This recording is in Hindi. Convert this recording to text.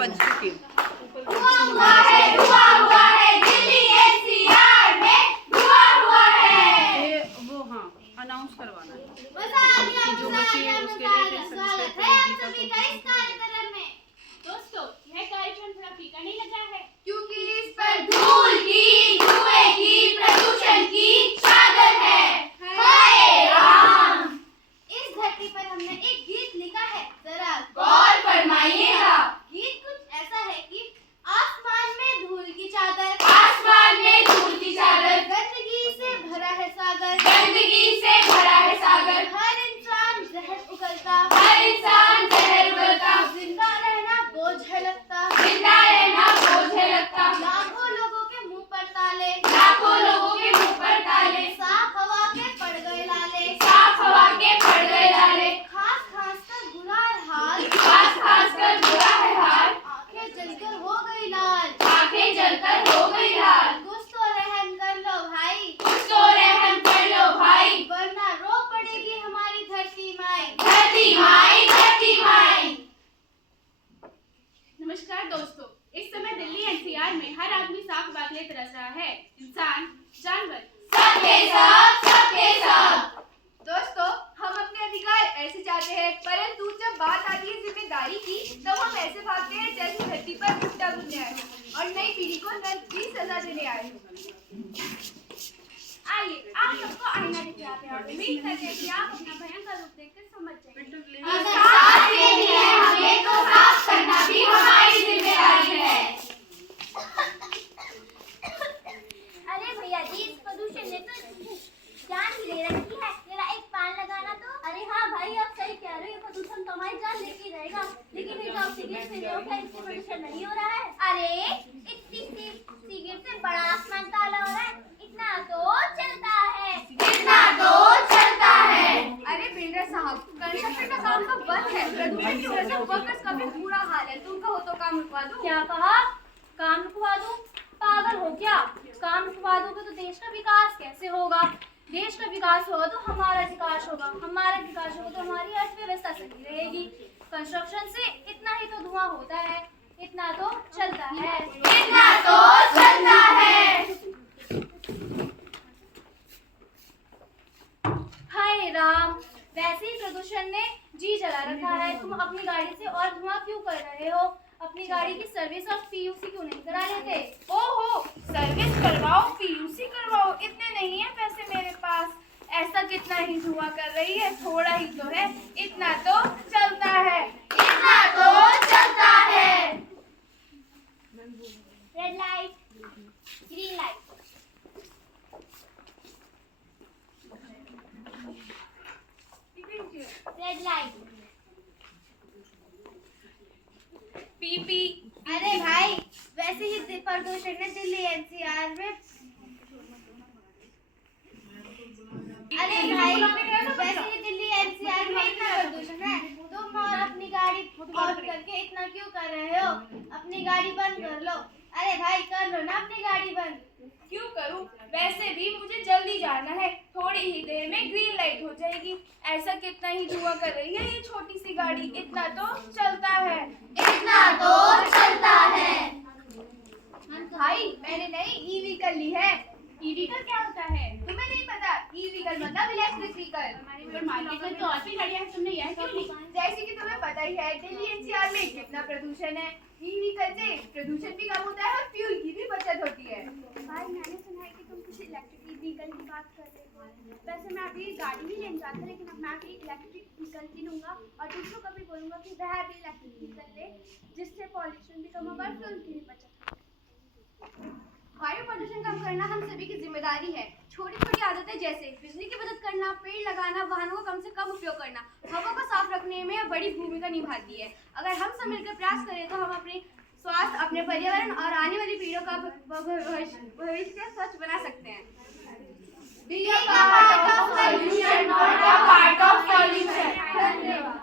बज चुकी। हुआ है दिल्ली एनसीआर में हुआ है। वो हाँ अनाउंस करवाना है मजा आ गया, जो मजा आ बच्चे गया, उसके मजा आ लिए गया। फिर स्वागत सबसे है आप पहले सभी का इस कार्यक्रम में। दोस्तों, यह कार्यक्रम थोड़ा फीका नहीं लगा है क्योंकि इस पर धूल की, धुएं की, प्रदूषण की चादर है। हाय राम! इस धरती पर हमने एक गीत लिखा है, जरा गौर फरमाइएगा। गीत कुछ ऐसा है कि आसमान में धूल की चादर, आसमान में धूल की चादर, गंदगी से भरा है सागर, गंदगी से भरा है सागर, हर इंसान जहर उगलता, हर इंसान जहर उगलता, जिंदा रहना बोझ है लगता, जिंदा रहना बोझ है लगता, लाखों लोगों के मुंह पर ताले, लाखों लोगों के मुंह पर ताले, साफ हवा के पड़ गए लाले, साफ हवा के पड़ गए लाले, खास खास कर बुरा है हाल, खास खास कर बुरा है हाल, आंखें जलकर हो गई लाल, आंखें जलकर हो गई लाल, कुछ तो रहम कर लो भाई, कुछ तो रहम कर लो भाई, वरना रो पड़ेगी हमारी धरती माई, धरती माई, धरती माई। नमस्कार दोस्तों, इस समय दिल्ली एनसीआर में हर आदमी साफ हवा के लिए तरस रहा है। इंसान, जानवर, सबके सब। दोस्तों, हम अपने अधिकार ऐसे चाहते हैं, परंतु जब बात आती है जिम्मेदारी की, तब हम ऐसे भागते हैं जैसे धरती पर भुट्टा बुनने आए और नई पीढ़ी को नर्क की सजा देने आए। आइए, आप सबको आईना दिखाते हैं और उम्मीद करते हैं कि आप अपना भयंकर रूप देखकर समझ जाएंगे। अगर साथ देनी है हमें, तो साफ करना भी हमारी जिम्मेदारी है। अरे भैया जी, इस प्रदूषण ने तो जान ही ले रखी है। मेरा एक पान लगाना तो। अरे हाँ भाई, आप सही कह रहे हो, ये प्रदूषण तो हमारी जान लेके ही रहेगा। लेकिन ये जो सिगरेट से जो है, इससे प्रदूषण नहीं हो रहा है। अरे इतनी सी सिगरेट से बड़ा आसमान काला हो रहा है। इतना तो चलता है, इतना तो चलता है। अरे बिल्डर साहब, कंस्ट्रक्शन का काम तो बंद है, प्रदूषण की वजह से वर्कर्स का भी बुरा हाल है। तुम कहो तो काम रुकवा दो। क्या कहा? काम रुकवा दूं? पागल हो क्या? काम रुकवा दोगे तो देश का विकास कैसे होगा? देश का विकास होगा तो हमारा विकास होगा, हमारा विकास होगा तो हमारी अर्थव्यवस्था सही रहेगी। कंस्ट्रक्शन से इतना ही तो धुआं होता है, इतना तो चलता है, इतना तो चलता है। हाय राम! वैसे ही प्रदूषण ने जी जला रखा है। तुम अपनी गाड़ी से और धुआं क्यों कर रहे हो? अपनी गाड़ी की सर्विस और पीयूसी क्यों नहीं करा लेते? ओहो, सर्विस करवाओ, पीयूसी करवाओ, इतने नहीं है पैसे मेरे पास। ऐसा कितना ही धुआं कर रही है, थोड़ा ही तो है, इतना तो चलता है, इतना तो चलता है। Red light, green light. Red light, PP. अरे भाई, वैसे ही प्रदूषण ने दिल्ली एनसीआर में इतना प्रदूषण है। तुम और अपनी गाड़ी ऑफ करके इतना क्यों कर रहे हो? अपनी गाड़ी बंद कर लो। अरे भाई, कर लो ना अपनी गाड़ी बंद। क्यों करूं? वैसे भी मुझे जल्दी जाना है, थोड़ी ही देर में ग्रीन लाइट हो जाएगी। ऐसा कितना ही धुआं कर रही है ये छोटी सी गाड़ी, इतना तो चलता है, इतना तो चलता है। भाई, मैंने नई ई व्हीकल ली है। ई व्हीकल क्या होता है? तुम्हें नहीं पता? ई व्हीकल मतलब इलेक्ट्रिक व्हीकल। पर मार्केट में तो और भी गाड़ियां हैं, तुमने यह क्यों ली? जैसे कि तुम्हें पता ही है, दिल्ली एनसीआर में कितना प्रदूषण है। ई व्हीकल से प्रदूषण भी कम होता है और फ्यूल की भी बचत होती है। भाई, मैंने सुना है कि तुम किसी इलेक्ट्रिक व्हीकल की बात कर रहे हो। वैसे मैं अभी गाड़ी नहीं लेना चाहता, लेकिन अब मैं अभी इलेक्ट्रिक व्हीकल ही लूंगा और दूसरों को भी बोलूंगा कि वह भी इलेक्ट्रिक व्हीकल ले, जिससे पॉल्यूशन भी कम होगा और फ्यूल की भी बचत होगी। वायु प्रदूषण कम करना हम सभी की जिम्मेदारी है। छोटी छोटी आदतें जैसे बिजली की बचत करना, पेड़ लगाना, वाहनों का कम से कम उपयोग करना, हवा को साफ रखने में बड़ी भूमिका निभाती है। अगर हम सब मिलकर प्रयास करें तो हम अपने स्वास्थ्य, अपने पर्यावरण और आने वाली पीढ़ियों का भविष्य स्वच्छ बना सकते हैं। Be a part of solution, not a part of solution. धन्यवाद।